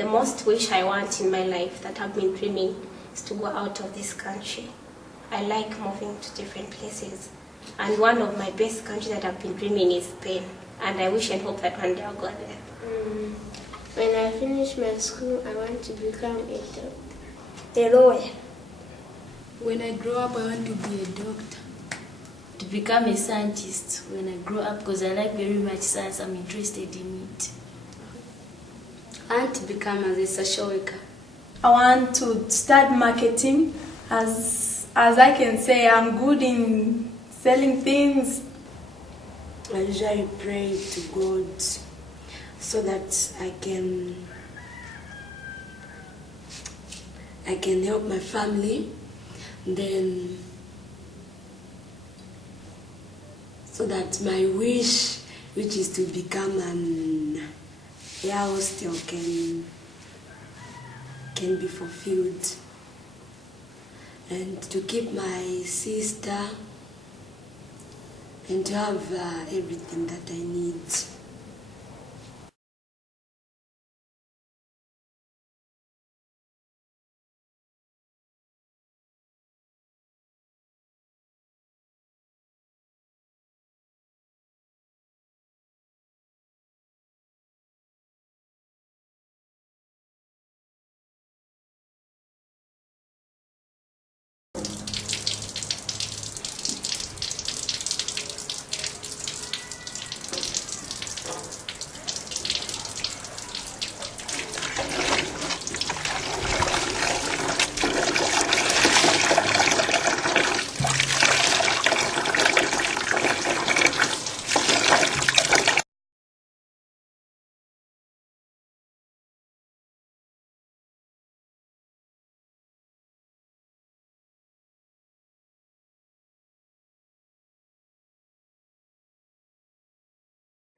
the most wish I want in my life that I've been dreaming is to go out of this country. I like moving to different places. And one of my best countries that I've been dreaming is Spain. And I wish and hope that one day I'll go there. When I finish my school, I want to become a lawyer. When I grow up, I want to be a doctor. To become a scientist when I grow up, because I like very much science. I'm interested in it. I want to become a social worker. I want to start marketing. As I can say, I'm good in selling things. I usually pray to God so that I can help my family, then so that my wish, which is to become an air hostess, can be fulfilled, and to keep my sister and to have everything that I need.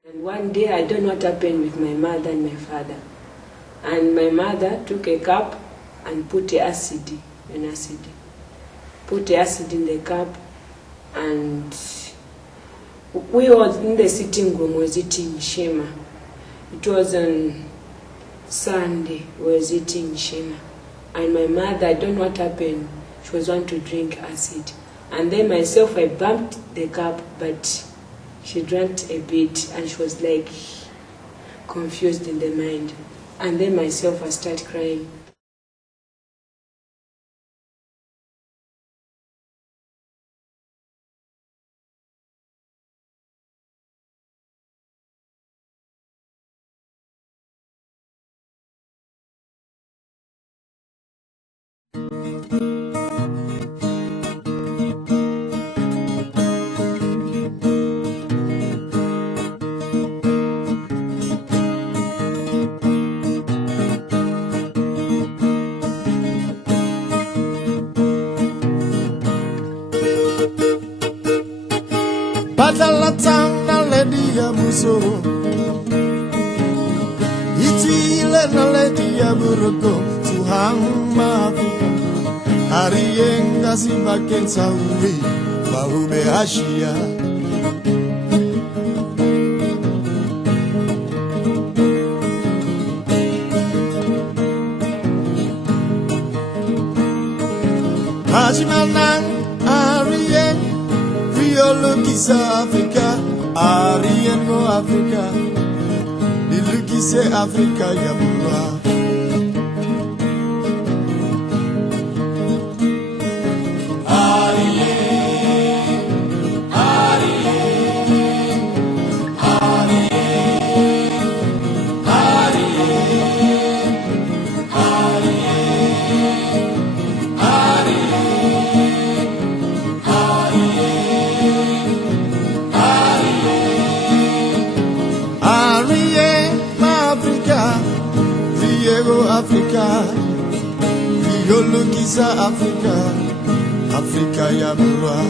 And one day, I don't know what happened with my mother and my father. And my mother took a cup and put acid. Put acid in the cup, and we was in the sitting room, was eating shema. It was on Sunday, we was eating shema. And my mother, I don't know what happened, she was want to drink acid. And then myself, I bumped the cup, but she drank a bit, and she was like confused in the mind. And then myself, I started crying. Batalatang na lady ya buso, itile na lady ya buruko, Tuhan maafika. Hari yang kasih makin sawi, bahu behasia. Hajimanang hari yang lukisa Afrika, Arien go Afrika, di lukise Afrika ya murah. Africa, Lukisa Africa, Africa ya murah.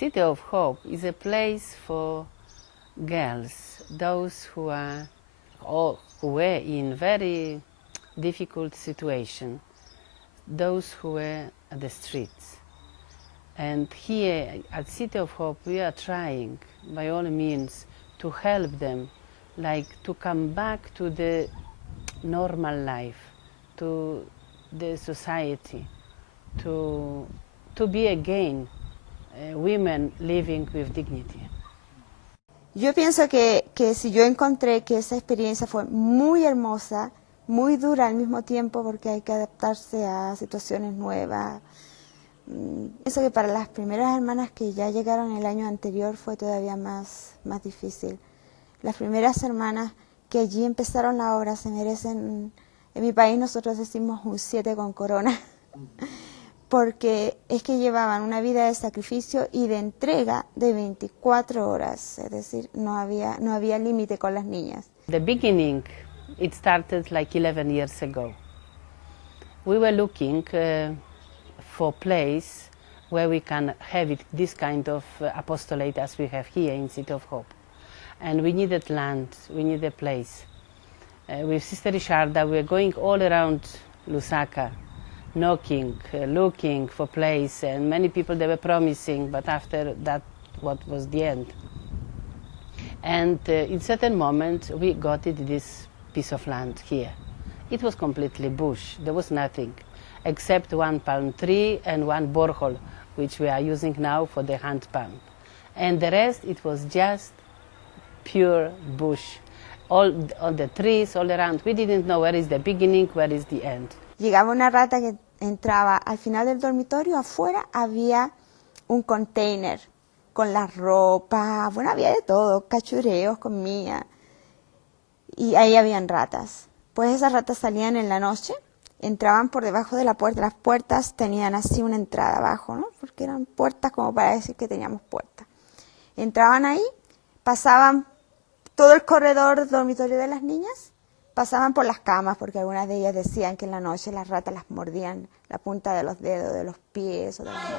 City of Hope is a place for girls, those who are or who were in very difficult situation, those who were at the streets. And here at City of Hope we are trying by all means to help them, like to come back to the normal life, to the society, to be again women living with dignity. Yo pienso que si yo encontré que esa experiencia fue muy hermosa, muy dura al mismo tiempo porque hay que adaptarse a situaciones nuevas. Pienso que para las primeras hermanas que ya llegaron el año anterior fue todavía más difícil. Las primeras hermanas que allí empezaron la obra se merecen, en mi país nosotros decimos un 7 con corona, porque es que llevaban una vida de sacrificio y de entrega de 24 horas, es decir, no había límite con las niñas. The beginning, it started like 11 years ago. We were looking for a place where we can have this kind of apostolate as we have here in City of Hope. And we needed land, we needed a place. With Sister Richarda, we were going all around Lusaka, knocking, looking for place, and many people they were promising, but after that, what was the end? And in certain moment, we got this piece of land here. It was completely bush. There was nothing, except one palm tree and one borehole, which we are using now for the hand pump. And the rest, it was just pure bush. All the trees all around. We didn't know where is the beginning, where is the end. Llegaba una rata que entraba al final del dormitorio, afuera había un container con la ropa, bueno, había de todo, cachureos, comida, y ahí habían ratas. Pues esas ratas salían en la noche, entraban por debajo de la puerta, las puertas tenían así una entrada abajo, ¿no? Porque eran puertas como para decir que teníamos puertas. Entraban ahí, pasaban todo el corredor del dormitorio de las niñas, pasaban por las camas, porque algunas de ellas decían que en la noche las ratas las mordían la punta de los dedos, de los pies o de las manos.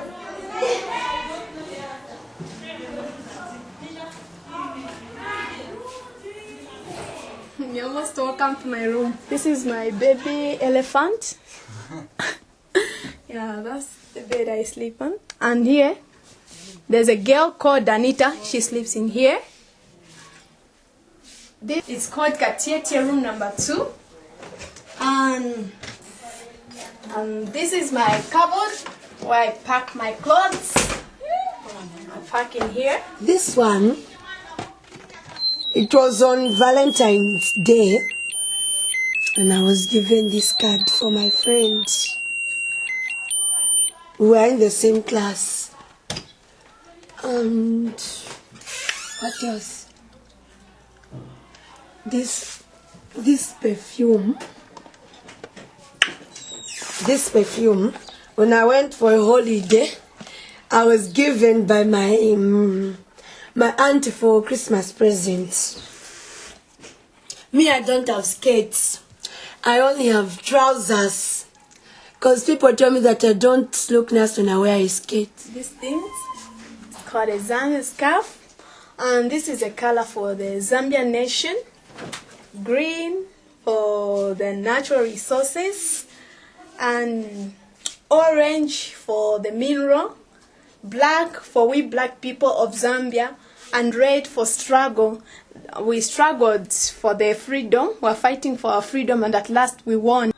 You're most welcome to my room. This is my baby elephant. Yeah, that's the bed I sleep on. And here, there's a girl called Danita. She sleeps in here. This is called Katiete room number 2. And this is my cupboard where I pack my clothes. I pack in here. This one, it was on Valentine's Day, and I was given this card for my friend. We were in the same class. And what else? This perfume, when I went for a holiday, I was given by my auntie for Christmas present. Me, I don't have skates. I only have trousers. Because people tell me that I don't look nice when I wear a skate. This thing is called a Zambia scarf. And this is a color for the Zambian nation. Green for the natural resources, and orange for the mineral, black for we black people of Zambia, and red for struggle. We struggled for their freedom, we're fighting for our freedom, and at last we won.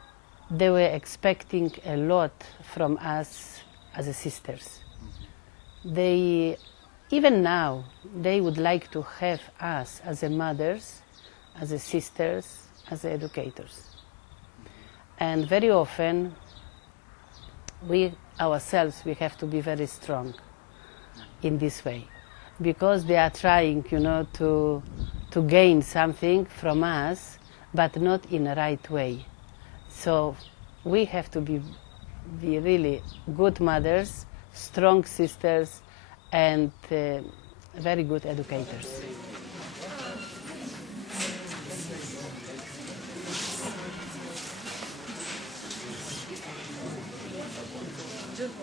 They were expecting a lot from us as sisters. They, even now, they would like to have us as mothers, as sisters, as educators. And very often, we ourselves, we have to be very strong in this way, because they are trying, to gain something from us, but not in the right way. So we have to be really good mothers, strong sisters, and very good educators.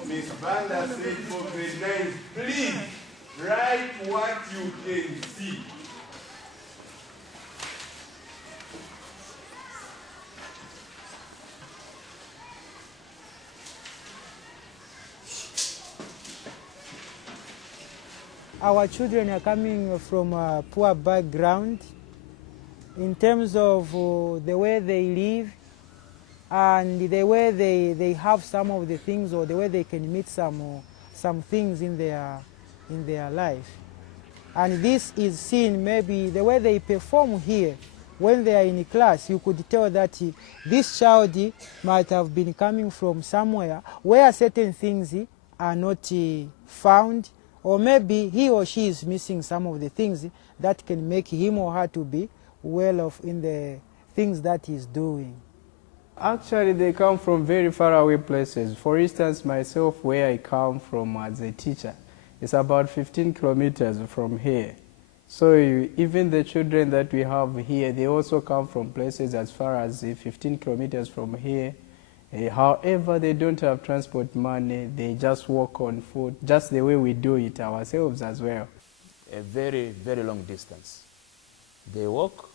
Miss Banda said for grade 9, please. Write what you can see. Our children are coming from a poor background in terms of the way they live and the way they have some of the things, or the way they can meet some things in their life. And this is seen maybe the way they perform here. When they are in class, you could tell that this child might have been coming from somewhere where certain things are not found, or maybe he or she is missing some of the things that can make him or her to be well off in the things that he's doing. Actually, they come from very far away places. For instance, myself, where I come from as a teacher, it's about 15 kilometers from here. So even the children that we have here, they also come from places as far as 15 kilometers from here. However, they don't have transport money. They just walk on foot, just the way we do it ourselves as well. A very, very long distance. They walk,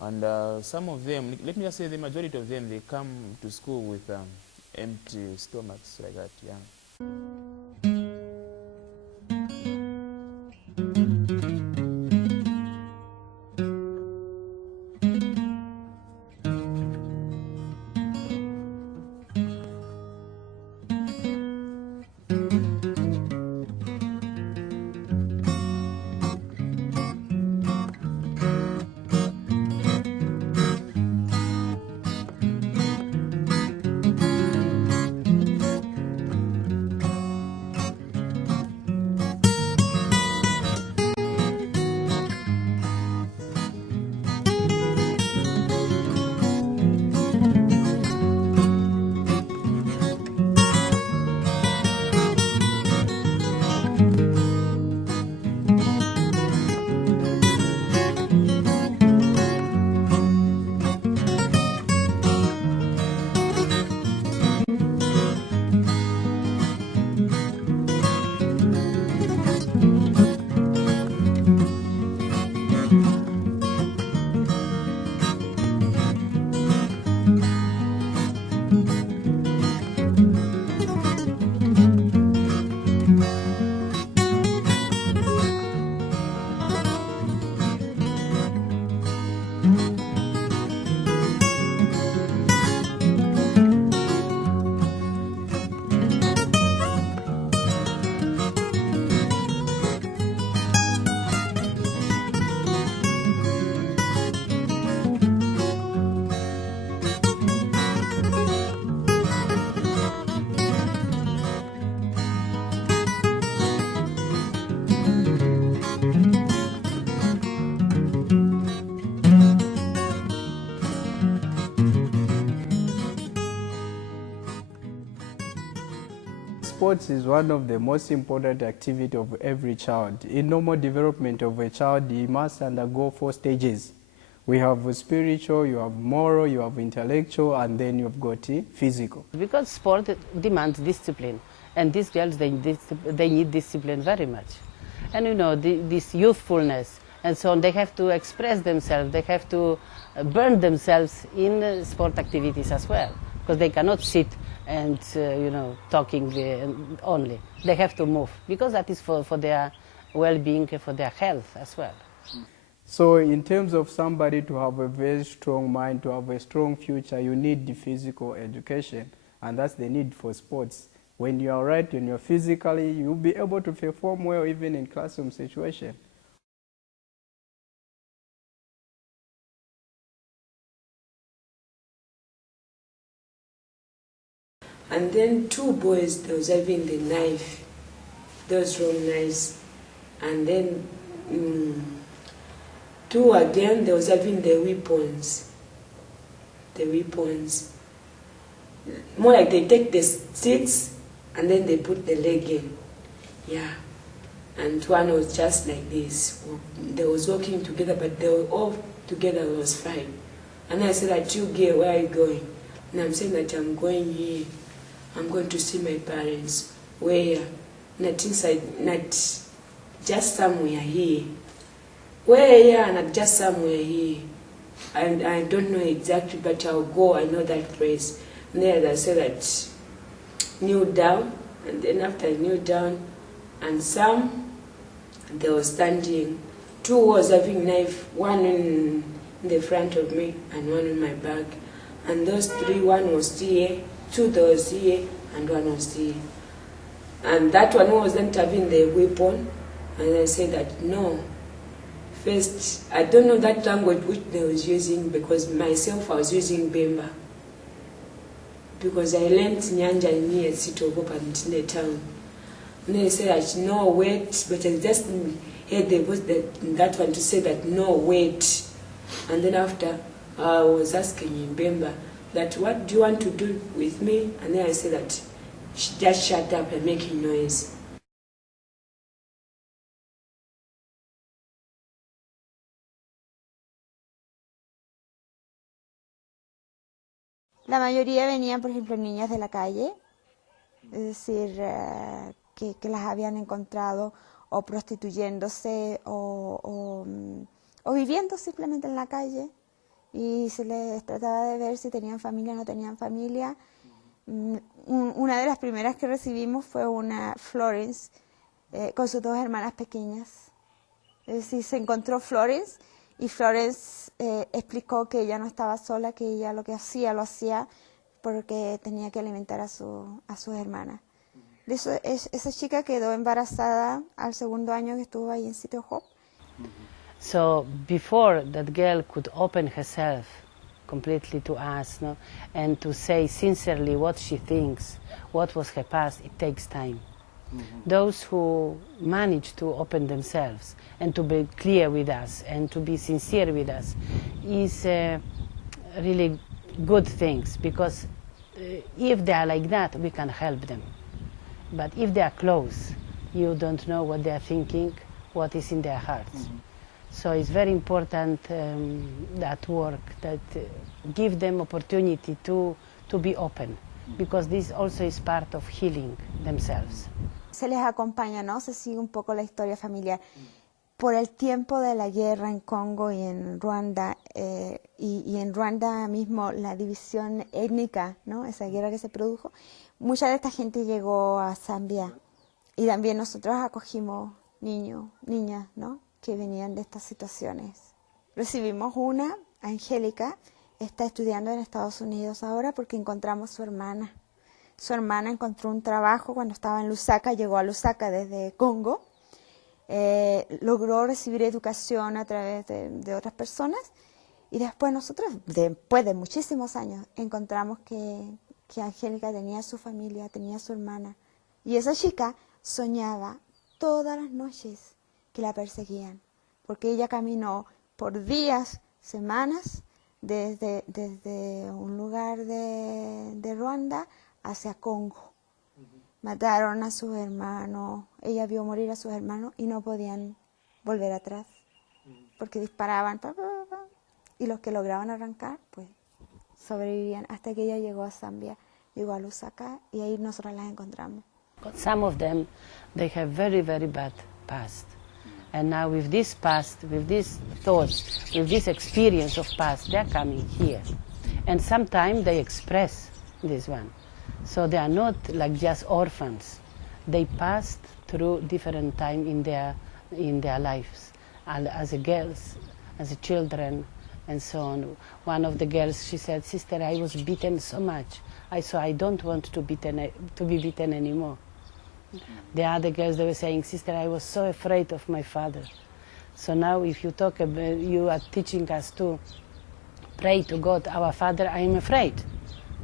and some of them, let me just say the majority of them, they come to school with empty stomachs like that, yeah. Sports is one of the most important activities of every child. In normal development of a child, he must undergo 4 stages. We have spiritual, you have moral, you have intellectual, and then you've got physical. Because sport demands discipline, and these girls, they need discipline very much. And you know, this youthfulness and so on, they have to express themselves, they have to burn themselves in sport activities as well, because they cannot sit and you know, talking only. They have to move, because that is for their well-being, for their health as well. So in terms of somebody to have a very strong mind, to have a strong future, you need the physical education, and that's the need for sports. When you are right, when you're physically, you'll be able to perform well even in classroom situation. And then 2 boys, they was having the knife, those long knives. And then 2 again, they was having the weapons. More like they take the sticks and then they put the leg in. Yeah. And one was just like this. They was working together, but they were all together, it was fine. And I said, that you girl, where are you going? And I'm saying that I'm going here. I'm going to see my parents. Where? Not inside, not just somewhere here. Where and just somewhere here. And I don't know exactly, but I'll go, I know that place. And then I said that, kneel down, and then after I kneel down, and some, they were standing. Two was having knife, one in the front of me and one in my back. And those three, one was here, two that was here, and one was here. And that one wasn't having the weapon, and I said that, no. First, I don't know that language which they was using, because myself I was using Bemba. Because I learned Nyanja near Sitobopa in the town. And they said that no, wait, but I just heard the voice that one to say that no, wait. And then after, I was asking in Bemba that what do you want to do with me? And then I said that just shut up and making noise. La mayoría venían, por ejemplo, niñas de la calle, es decir, que las habían encontrado o prostituyéndose o viviendo simplemente en la calle, y se les trataba de ver si tenían familia o no tenían familia. Una de las primeras que recibimos fue una Florence con sus dos hermanas pequeñas. Es decir, se encontró Florence, y Florence explicó que ella no estaba sola, que ella lo que hacía, lo hacía porque tenía que alimentar a sus hermanas. Esa chica quedó embarazada al segundo año que estuvo ahí en Sitio Hope. So before that girl could open herself completely to us, no, and to say sincerely what she thinks, what was her past, it takes time. Those who manage to open themselves and to be clear with us and to be sincere with us is really good things, because if they are like that, we can help them. But if they are close, you don't know what they are thinking, what is in their hearts. So it's very important that work, that give them opportunity to be open, because this also is part of healing themselves. Se les acompaña, ¿no? Se sigue un poco la historia familiar. Por el tiempo de la guerra en Congo y en Ruanda, y en Ruanda mismo la división étnica, ¿no? Esa guerra que se produjo, mucha de esta gente llegó a Zambia, y también nosotros acogimos niños, niñas, ¿no? Que venían de estas situaciones. Recibimos una, Angélica, está estudiando en Estados Unidos ahora porque encontramos su hermana. Su hermana encontró un trabajo cuando estaba en Lusaka, llegó a Lusaka desde Congo, logró recibir educación a través de otras personas, y después nosotros, después de muchísimos años, encontramos que Angélica tenía su familia, tenía su hermana, y esa chica soñaba todas las noches que la perseguían, porque ella caminó por días, semanas, desde un lugar de Ruanda hacia Congo. Mataron a sus hermanos, ella vio morir a sus hermanos y no podían volver atrás, porque disparaban, y los que lograban arrancar, pues sobrevivían hasta que ella llegó a Zambia, llegó a Lusaka, y ahí nosotros las encontramos. Some of them, they have very, very bad past. And now with this past, with these thoughts, with this experience of past, they're coming here. And sometimes they express this one. So they are not like just orphans. They passed through different time in their lives, as a girls, as a children, and so on. One of the girls, she said, "Sister, I was beaten so much. I don't want to be beaten anymore." The other girls, they were saying, "Sister, I was so afraid of my father." So now if you talk about, you are teaching us to pray to God, our Father, I am afraid,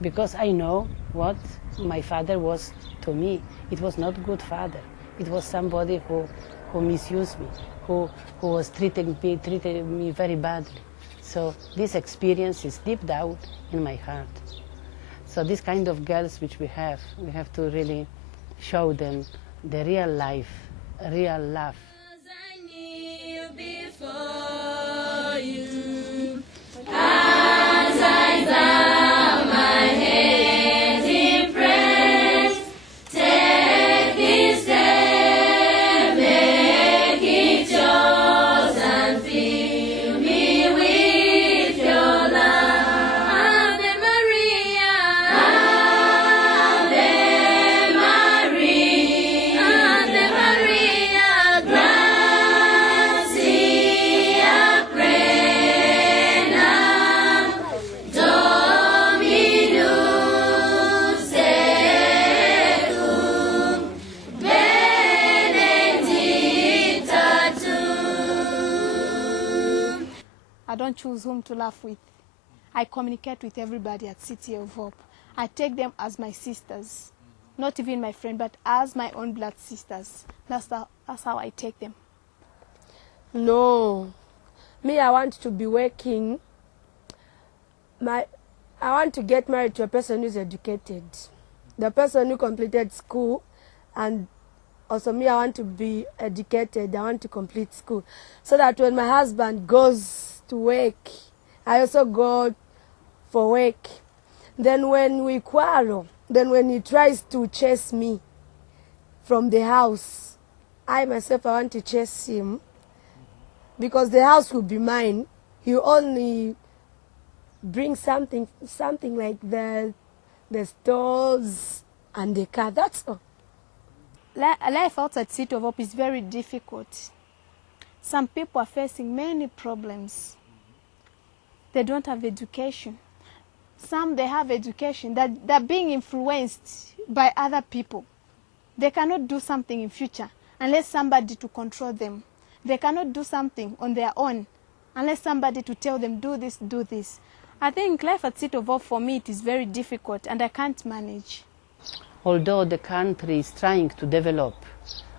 because I know what my father was to me. It was not good father. It was somebody who misused me, who was treating me very badly. So this experience is deep down in my heart. So this kind of girls which we have to really show them the real life, real love. Before you, as I bow my head in praise, take this step don't choose whom to laugh with. I communicate with everybody at City of Hope. I take them as my sisters, not even my friend, but as my own blood sisters. That's how I take them. No, me, I want to be working. I want to get married to a person who's educated, the person who completed school, and also me, I want to be educated. I want to complete school, so that when my husband goes to work, I also go for work. Then when we quarrel, then when he tries to chase me from the house, I myself, I want to chase him, because the house will be mine. You only bring something like the stores and the car, that's all. Life outside City of Hope is very difficult. Some people are facing many problems. They don't have education. Some, they have education. They're being influenced by other people. They cannot do something in future unless somebody to control them. They cannot do something on their own unless somebody to tell them, do this, do this. I think life at City of Hope, for me, it is very difficult and I can't manage. Although the country is trying to develop,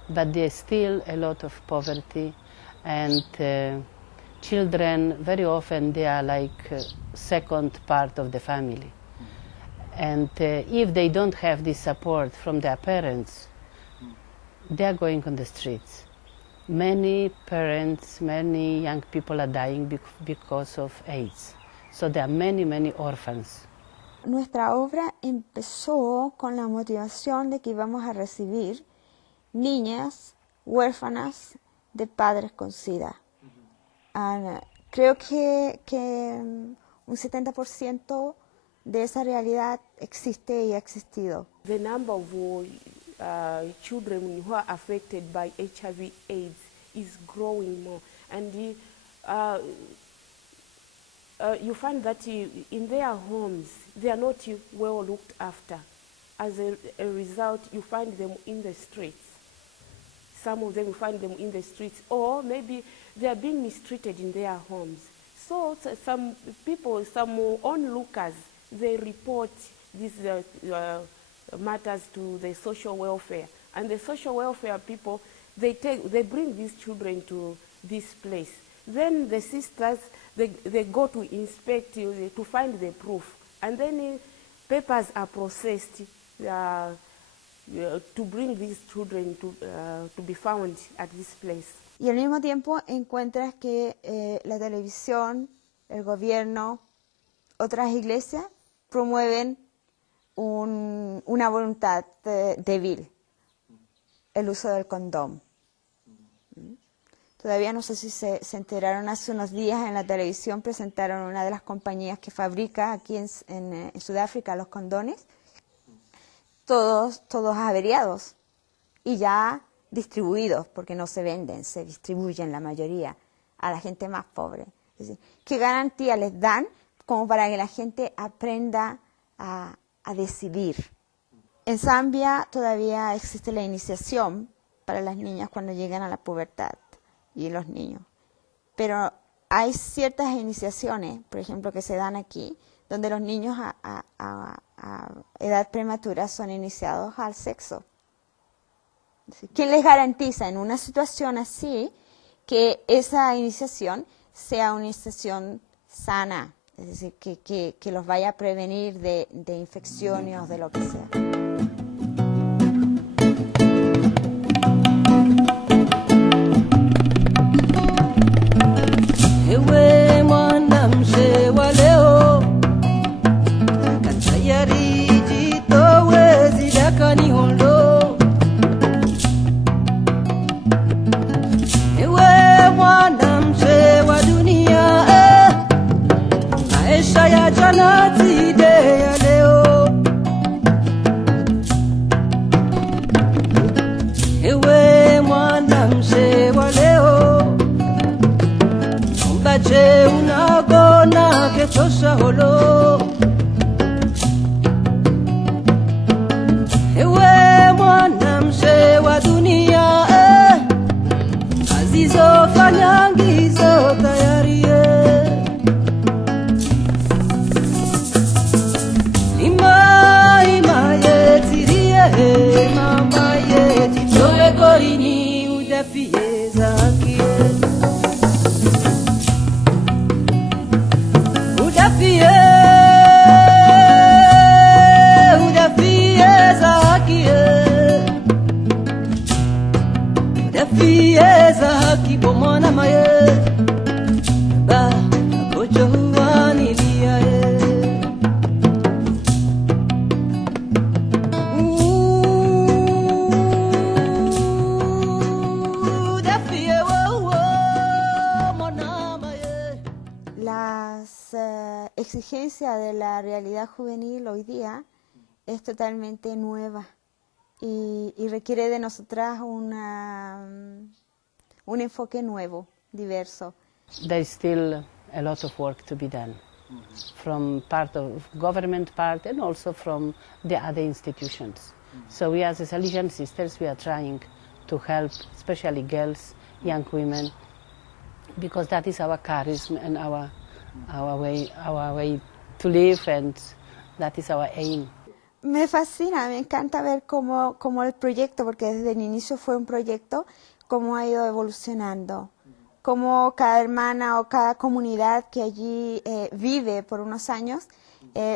but there's still a lot of poverty, and children, very often, they are like second part of the family. And if they don't have this support from their parents, they are going on the streets. Many parents, many young people are dying because of AIDS. So there are many, many orphans. Nuestra obra empezó con la motivación de que íbamos a recibir niñas huérfanas de padres con SIDA. Creo que un 70% de esa realidad existe y ha existido. The number of children who are affected by HIV/AIDS is growing more, and you find that in their homes they are not well looked after. As a result, you find them in the streets. Some of them, you find them in the streets, or maybe they are being mistreated in their homes. So some people, some onlookers, they report these matters to the social welfare, and the social welfare people, they bring these children to this place. Then the sisters, they go to inspect to find the proof, and then papers are processed to bring these children to be found at this place. Y al mismo tiempo encuentras que la televisión, el gobierno, otras iglesias promueven una voluntad débil, el uso del condón. Todavía no sé si se enteraron, hace unos días en la televisión presentaron una de las compañías que fabrica aquí en Sudáfrica los condones, todos averiados y ya distribuidos, porque no se venden, se distribuyen la mayoría a la gente más pobre. Es decir, ¿qué garantía les dan como para que la gente aprenda a decidir? En Zambia todavía existe la iniciación para las niñas cuando llegan a la pubertad y los niños. Pero hay ciertas iniciaciones, por ejemplo, que se dan aquí, donde los niños a edad prematura son iniciados al sexo. ¿Quién les garantiza en una situación así que esa iniciación sea una iniciación sana? Es decir, que los vaya a prevenir de infecciones o de lo que sea. Ewe mwana mshe wa leo katayari jitowe zidakani hondo. Ewe mwana mshe wa dunia maisha ya jana zide ya leo. Ewe mwana mshe wa leo je unagona ketosha holo. Ewe mwana mshe wa dunia azizofanya ngizo tayari kibo mwana maye ba kojo wani lia Las exigencias de la realidad juvenil hoy día es totalmente nueva y requiere de nosotras un enfoque nuevo, diverso. There is still a lot of work to be done from part of government part and also from the other institutions. So we as Salesian sisters, we are trying to help especially girls, young women, because that is our charisma and our way to live, and that is our aim. Me fascina, me encanta ver cómo el proyecto, porque desde el inicio fue un proyecto, cómo ha ido evolucionando, cómo cada hermana o cada comunidad que allí vive por unos años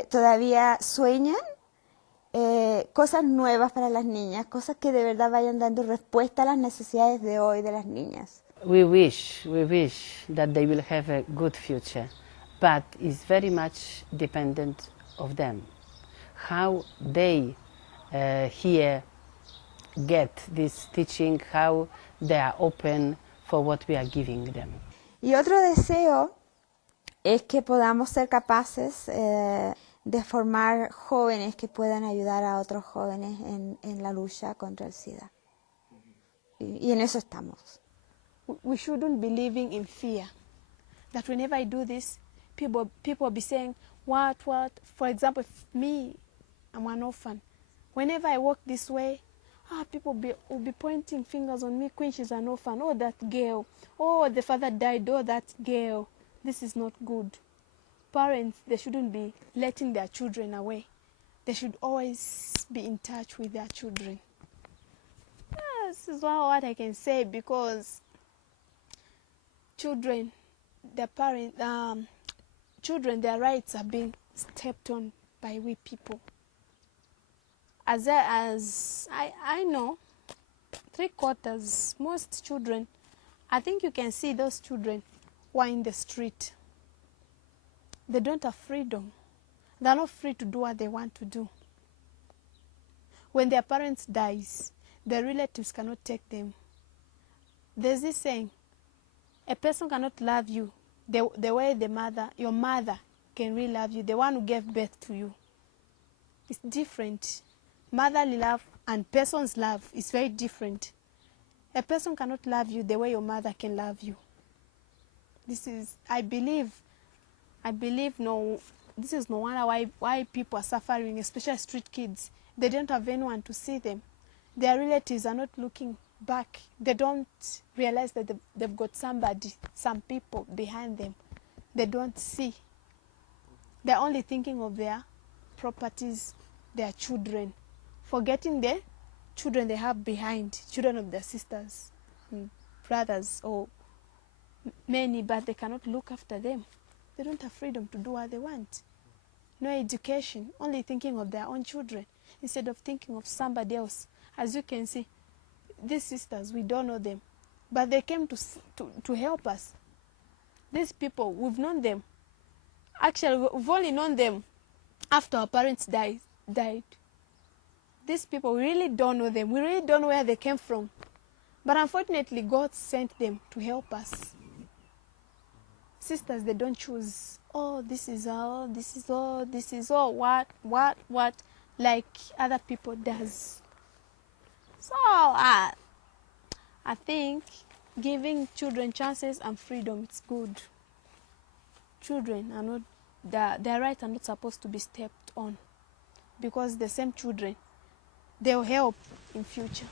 todavía sueñan cosas nuevas para las niñas, cosas que de verdad vayan dando respuesta a las necesidades de hoy de las niñas. We wish that they will have a good future, but it's very much dependent of them. How they here get this teaching, how they are open for what we are giving them. Y otro deseo es que podamos ser capaces de formar jóvenes que puedan ayudar a otros jóvenes en la lucha contra el SIDA. Y en eso estamos. We shouldn't be living in fear. That whenever I do this, people will be saying, what? For example, if me, I'm an orphan. Whenever I walk this way, people will be pointing fingers on me, Queen, she's an orphan. Oh, that girl. Oh, the father died. Oh, that girl. This is not good. Parents, they shouldn't be letting their children away. They should always be in touch with their children. This is what I can say, because children, their parents, children, their rights are being stepped on by we people. As I know, 3/4, most children, I think you can see those children who are in the street. They don't have freedom. They're not free to do what they want to do. When their parents dies, their relatives cannot take them. There's this saying, a person cannot love you the way your mother can really love you, the one who gave birth to you. It's different. Motherly love and person's love is very different. A person cannot love you the way your mother can love you. This is, I believe, no, this is no wonder why people are suffering, especially street kids. They don't have anyone to see them. Their relatives are not looking back. They don't realize that they've got somebody, some people behind them. They don't see. They're only thinking of their properties, their children, forgetting the children they have behind, children of their sisters, brothers, or many, but they cannot look after them. They don't have freedom to do what they want. No education, only thinking of their own children instead of thinking of somebody else. As you can see, these sisters, we don't know them, but they came to help us. These people, we've known them. Actually, we've only known them after our parents died. These people, we really don't know them. We really don't know where they came from. But unfortunately, God sent them to help us. Sisters, they don't choose, oh, this is all, what, like other people does. So, I think giving children chances and freedom, it's good. Children are not, their rights are not supposed to be stepped on, because the same children, they'll help in future.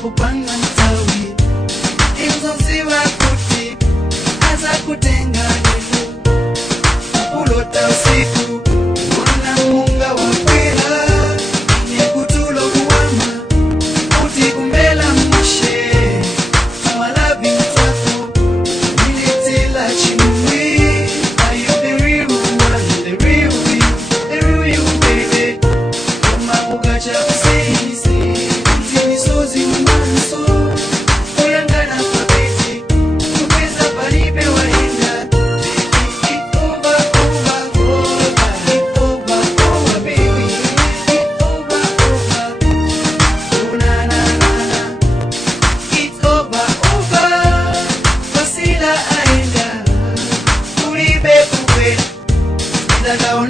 Kupanga ntawi, hizo ziwa kuti down